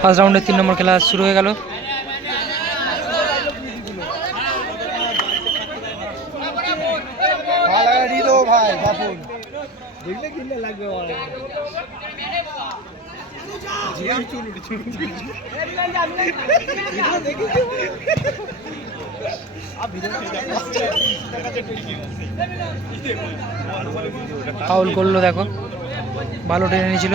First রাউন্ডের তিন নম্বর খেলা শুরু হয়ে গেল। ফাউল করল দেখো। ভালো টেনে নিয়েছিল।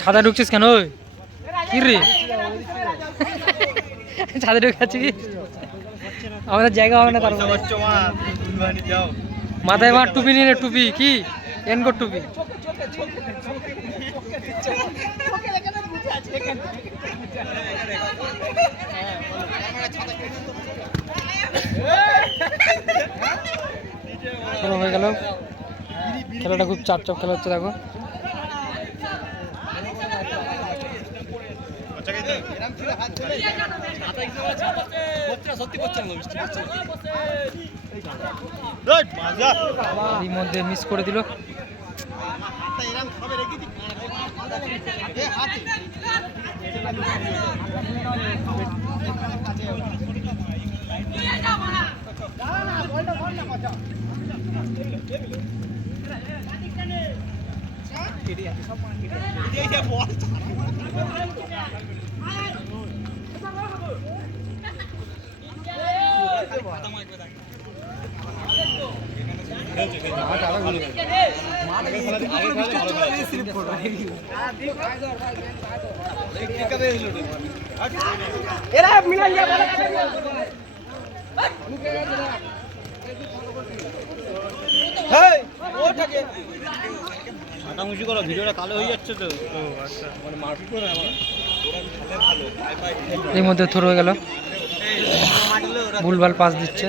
ছাদা ঢুকছিস কেন? কি রে? ছাদে ঢুকাচ্ছি কি? আমাদের জায়গা হবে না তার মধ্যে। মাথায় মার টুপি নিয়ে টুপি। কি? এনকোট টুপি। হয়ে গেল। খেলাটা খুব চাপ চাপ খেলা হচ্ছে দেখো। এর মধ্যে মিস করে দিল। এরা মিলাই যা বলে হেই ওটাকে করো, ভিডিওটা কালো হয়ে যাচ্ছে তো। এর মধ্যে থ্রো হয়ে গেল। ভুলভাল পাস দিচ্ছে।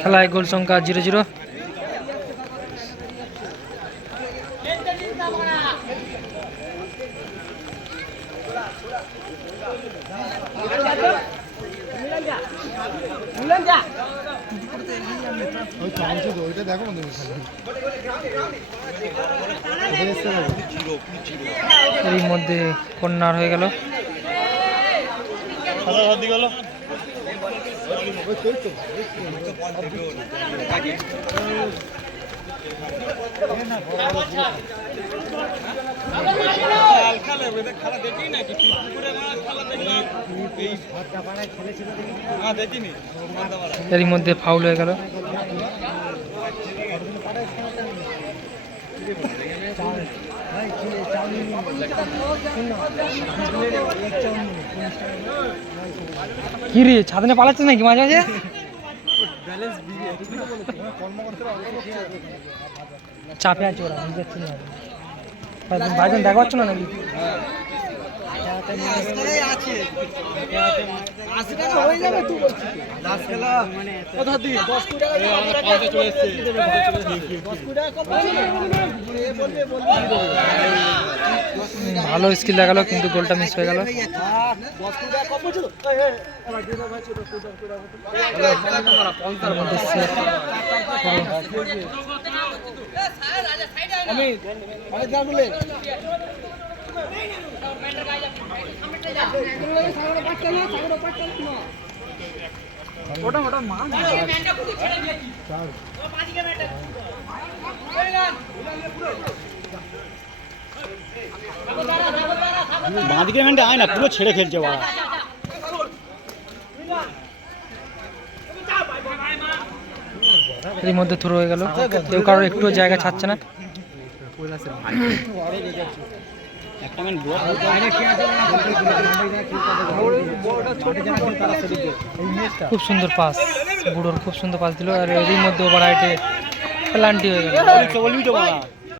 খেলায় গোল সংখ্যা জিরো জিরো। ওইটা দেখো খালি এর মধ্যে কন্যার হয়ে গেল। দিয়ে গেলো এর মধ্যে ফাউল হয়ে গেল। কি রে ছাদনে পালাচ্ছে নাকি মাঝে মাঝে? চাপে আছে ওরা বুঝতে পারছি না। ভাইজন দেখা পাচ্ছ না নাকি? হয়ে দশ ভালো স্কিল লাগালো কিন্তু গোলটা মিস হয়ে গেল। ওটা ওটা মা বাঁদিকে ম্যানটা আয় না পুরো ছেড়ে খেলছে বাবা এর মধ্যে থ্রো হয়ে গেল। কেউ কারোর একটু জায়গা ছাড়ছে না। খুব সুন্দর পাস বুড়োর খুব সুন্দর পাস দিল আর এরই মধ্যে ওভার হাইটে প্লান্টি হয়ে গেল।